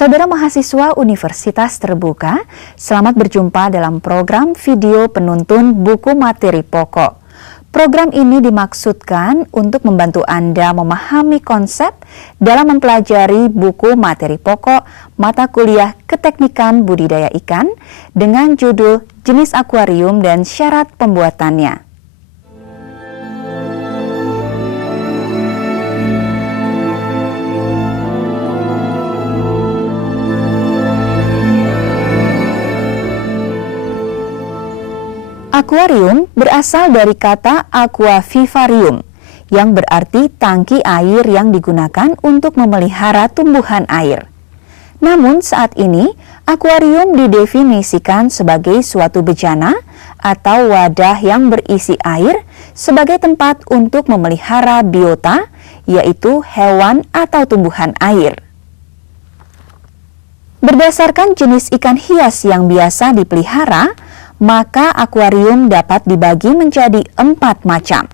Saudara mahasiswa Universitas Terbuka, selamat berjumpa dalam program video penuntun buku materi pokok. Program ini dimaksudkan untuk membantu Anda memahami konsep dalam mempelajari buku materi pokok mata kuliah Keteknikan Budidaya Ikan dengan judul Jenis Akuarium dan Syarat Pembuatannya. Akuarium berasal dari kata aquavivarium, yang berarti tangki air yang digunakan untuk memelihara tumbuhan air. Namun saat ini, akuarium didefinisikan sebagai suatu bejana atau wadah yang berisi air sebagai tempat untuk memelihara biota, yaitu hewan atau tumbuhan air. Berdasarkan jenis ikan hias yang biasa dipelihara, maka akuarium dapat dibagi menjadi 4 macam,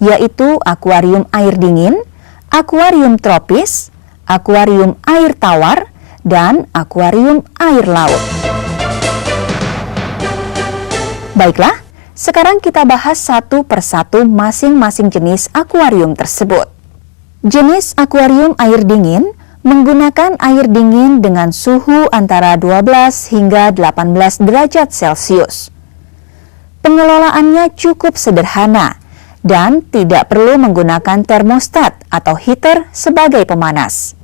yaitu akuarium air dingin, akuarium tropis, akuarium air tawar, dan akuarium air laut. Baiklah, sekarang kita bahas satu persatu masing-masing jenis akuarium tersebut. Jenis akuarium air dingin menggunakan air dingin dengan suhu antara 12 hingga 18 derajat Celcius. Pengelolaannya cukup sederhana dan tidak perlu menggunakan termostat atau heater sebagai pemanas.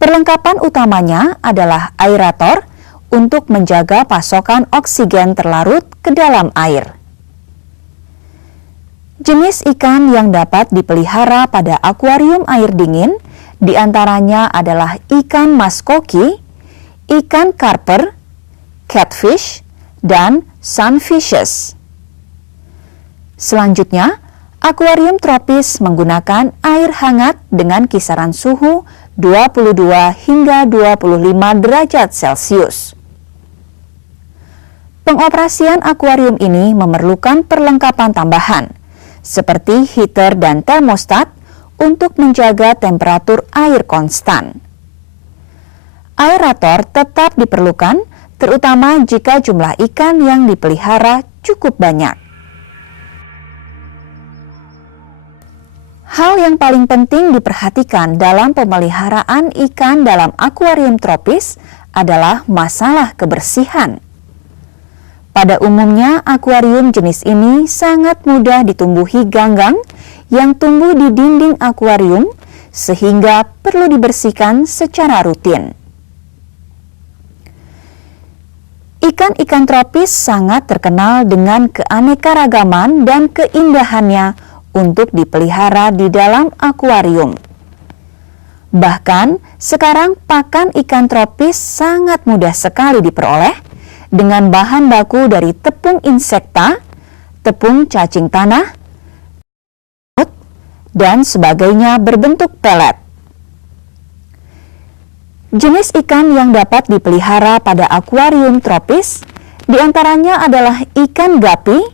Perlengkapan utamanya adalah aerator untuk menjaga pasokan oksigen terlarut ke dalam air. Jenis ikan yang dapat dipelihara pada akuarium air dingin di antaranya adalah ikan maskoki, ikan karper, catfish, dan sunfishes. Selanjutnya, akuarium tropis menggunakan air hangat dengan kisaran suhu 22 hingga 25 derajat Celcius. Pengoperasian akuarium ini memerlukan perlengkapan tambahan, seperti heater dan termostat, untuk menjaga temperatur air konstan. Aerator tetap diperlukan, terutama jika jumlah ikan yang dipelihara cukup banyak. Hal yang paling penting diperhatikan dalam pemeliharaan ikan dalam akuarium tropis adalah masalah kebersihan. Pada umumnya, akuarium jenis ini sangat mudah ditumbuhi ganggang yang tumbuh di dinding akuarium sehingga perlu dibersihkan secara rutin. Ikan-ikan tropis sangat terkenal dengan keanekaragaman dan keindahannya untuk dipelihara di dalam akuarium. Bahkan, sekarang pakan ikan tropis sangat mudah sekali diperoleh dengan bahan baku dari tepung insekta, tepung cacing tanah, dan sebagainya berbentuk pelet. Jenis ikan yang dapat dipelihara pada akuarium tropis diantaranya adalah ikan gapi,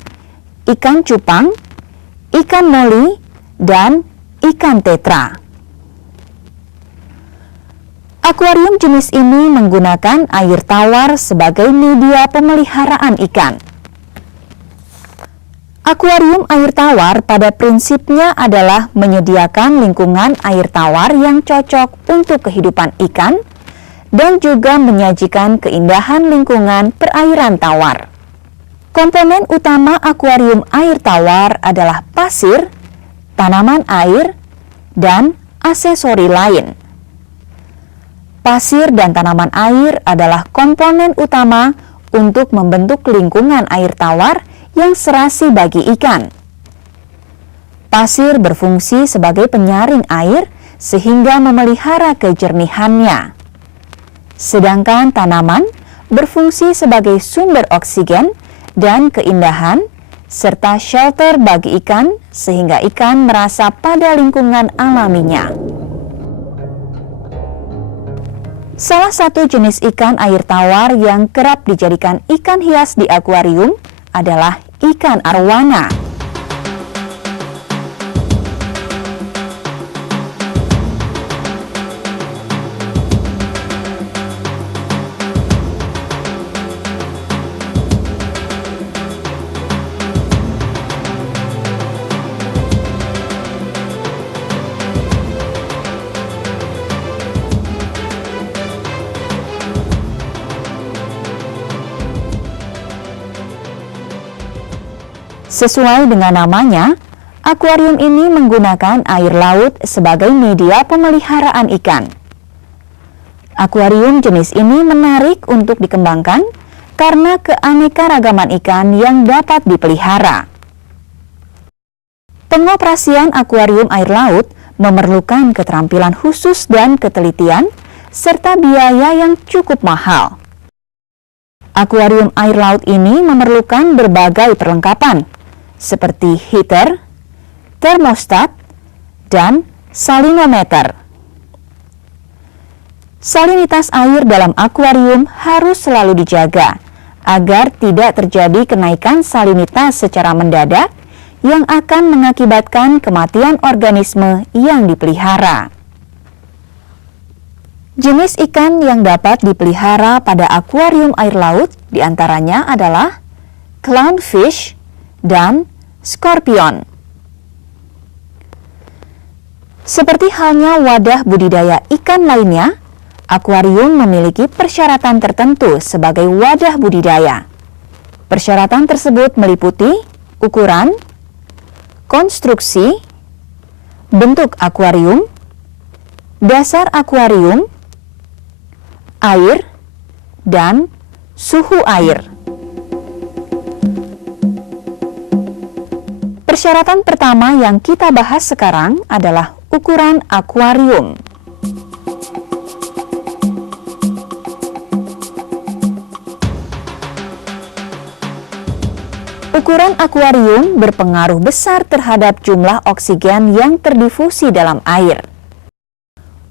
ikan cupang, ikan moli, dan ikan tetra. Akuarium jenis ini menggunakan air tawar sebagai media pemeliharaan ikan. Akuarium air tawar pada prinsipnya adalah menyediakan lingkungan air tawar yang cocok untuk kehidupan ikan dan juga menyajikan keindahan lingkungan perairan tawar. Komponen utama akuarium air tawar adalah pasir, tanaman air, dan aksesori lain. Pasir dan tanaman air adalah komponen utama untuk membentuk lingkungan air tawar yang serasi bagi ikan. Pasir berfungsi sebagai penyaring air sehingga memelihara kejernihannya. Sedangkan tanaman berfungsi sebagai sumber oksigen dan keindahan serta shelter bagi ikan sehingga ikan merasa pada lingkungan alaminya. Salah satu jenis ikan air tawar yang kerap dijadikan ikan hias di akuarium adalah ikan arwana. Sesuai dengan namanya, akuarium ini menggunakan air laut sebagai media pemeliharaan ikan. Akuarium jenis ini menarik untuk dikembangkan karena keanekaragaman ikan yang dapat dipelihara. Pengoperasian akuarium air laut memerlukan keterampilan khusus dan ketelitian, serta biaya yang cukup mahal. Akuarium air laut ini memerlukan berbagai perlengkapan, seperti heater, termostat, dan salinometer. Salinitas air dalam akuarium harus selalu dijaga agar tidak terjadi kenaikan salinitas secara mendadak yang akan mengakibatkan kematian organisme yang dipelihara. Jenis ikan yang dapat dipelihara pada akuarium air laut diantaranya adalah clownfish dan scorpion. Seperti halnya wadah budidaya ikan lainnya, akuarium memiliki persyaratan tertentu sebagai wadah budidaya. Persyaratan tersebut meliputi ukuran, konstruksi, bentuk akuarium, dasar akuarium, air, dan suhu air. Persyaratan pertama yang kita bahas sekarang adalah ukuran akuarium. Ukuran akuarium berpengaruh besar terhadap jumlah oksigen yang terdifusi dalam air.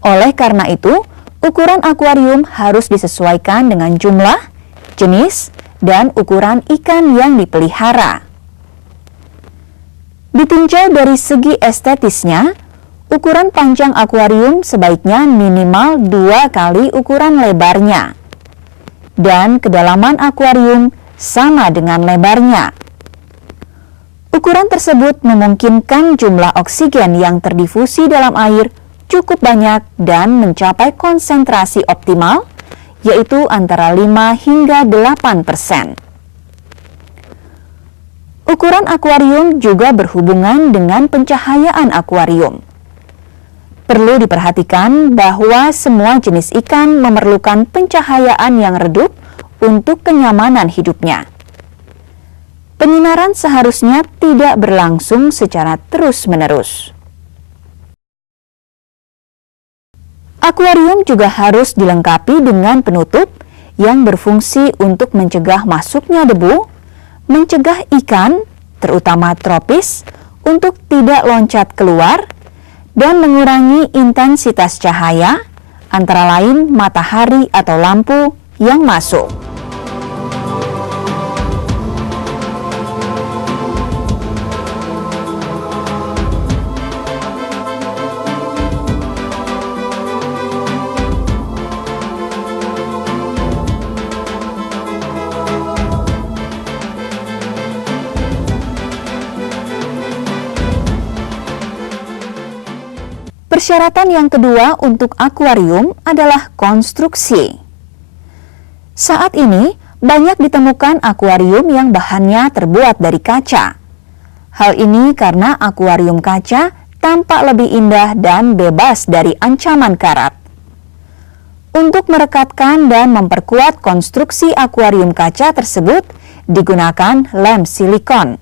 Oleh karena itu, ukuran akuarium harus disesuaikan dengan jumlah, jenis, dan ukuran ikan yang dipelihara. Ditinjau dari segi estetisnya, ukuran panjang akuarium sebaiknya minimal 2 kali ukuran lebarnya. Dan kedalaman akuarium sama dengan lebarnya. Ukuran tersebut memungkinkan jumlah oksigen yang terdifusi dalam air cukup banyak dan mencapai konsentrasi optimal, yaitu antara 5 hingga 8%. Ukuran akuarium juga berhubungan dengan pencahayaan akuarium. Perlu diperhatikan bahwa semua jenis ikan memerlukan pencahayaan yang redup untuk kenyamanan hidupnya. Penyinaran seharusnya tidak berlangsung secara terus-menerus. Akuarium juga harus dilengkapi dengan penutup yang berfungsi untuk mencegah masuknya debu, mencegah ikan, terutama tropis, untuk tidak loncat keluar, dan mengurangi intensitas cahaya, antara lain matahari atau lampu yang masuk. Persyaratan yang kedua untuk akuarium adalah konstruksi. Saat ini, banyak ditemukan akuarium yang bahannya terbuat dari kaca. Hal ini karena akuarium kaca tampak lebih indah dan bebas dari ancaman karat. Untuk merekatkan dan memperkuat konstruksi akuarium kaca tersebut, digunakan lem silikon.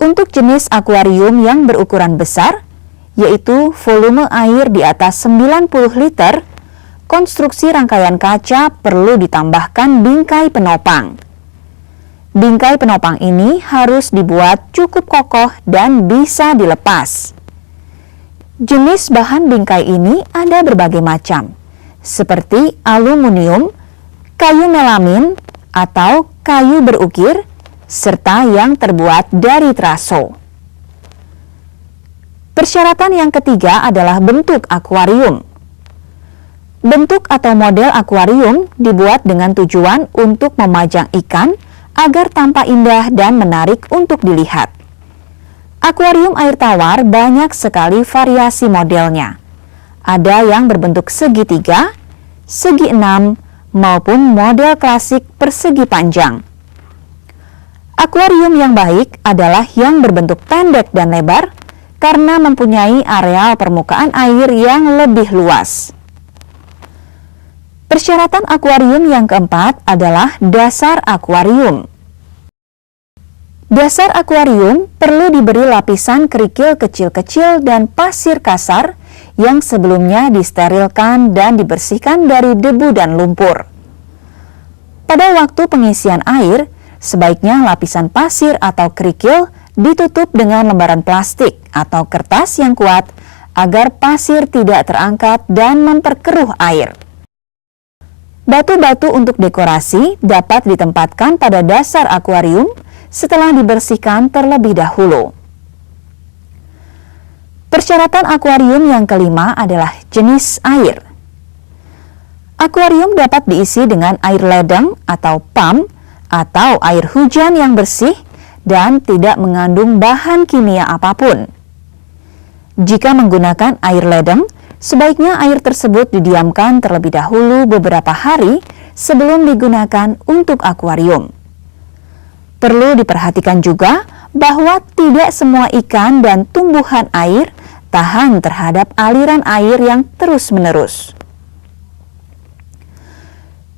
Untuk jenis akuarium yang berukuran besar, yaitu volume air di atas 90 liter, konstruksi rangkaian kaca perlu ditambahkan bingkai penopang. Bingkai penopang ini harus dibuat cukup kokoh dan bisa dilepas. Jenis bahan bingkai ini ada berbagai macam, seperti aluminium, kayu melamin, atau kayu berukir, serta yang terbuat dari teraso. Persyaratan yang ketiga adalah bentuk akuarium. Bentuk atau model akuarium dibuat dengan tujuan untuk memajang ikan agar tampak indah dan menarik untuk dilihat. Akuarium air tawar banyak sekali variasi modelnya. Ada yang berbentuk segitiga, segi enam, maupun model klasik persegi panjang. Akuarium yang baik adalah yang berbentuk pendek dan lebar karena mempunyai areal permukaan air yang lebih luas. Persyaratan akuarium yang keempat adalah dasar akuarium. Dasar akuarium perlu diberi lapisan kerikil kecil-kecil dan pasir kasar yang sebelumnya disterilkan dan dibersihkan dari debu dan lumpur. Pada waktu pengisian air, sebaiknya lapisan pasir atau kerikil ditutup dengan lembaran plastik atau kertas yang kuat agar pasir tidak terangkat dan memperkeruh air. Batu-batu untuk dekorasi dapat ditempatkan pada dasar akuarium setelah dibersihkan terlebih dahulu. Persyaratan akuarium yang kelima adalah jenis air. Akuarium dapat diisi dengan air ledeng atau pump atau air hujan yang bersih dan tidak mengandung bahan kimia apapun. Jika menggunakan air ledeng, sebaiknya air tersebut didiamkan terlebih dahulu beberapa hari sebelum digunakan untuk akuarium. Perlu diperhatikan juga bahwa tidak semua ikan dan tumbuhan air tahan terhadap aliran air yang terus-menerus.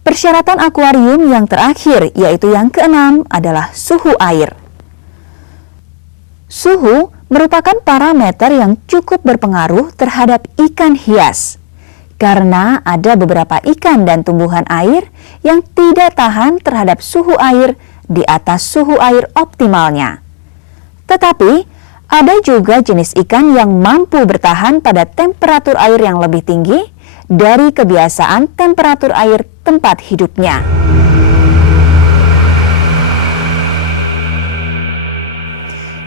Persyaratan akuarium yang terakhir, yaitu yang keenam, adalah suhu air. Suhu merupakan parameter yang cukup berpengaruh terhadap ikan hias, karena ada beberapa ikan dan tumbuhan air yang tidak tahan terhadap suhu air di atas suhu air optimalnya. Tetapi, ada juga jenis ikan yang mampu bertahan pada temperatur air yang lebih tinggi dari kebiasaan temperatur air tempat hidupnya.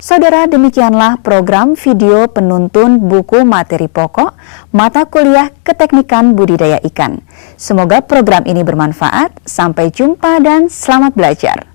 Saudara, demikianlah program video penuntun buku materi pokok mata kuliah Keteknikan Budidaya Ikan. Semoga program ini bermanfaat. Sampai jumpa dan selamat belajar.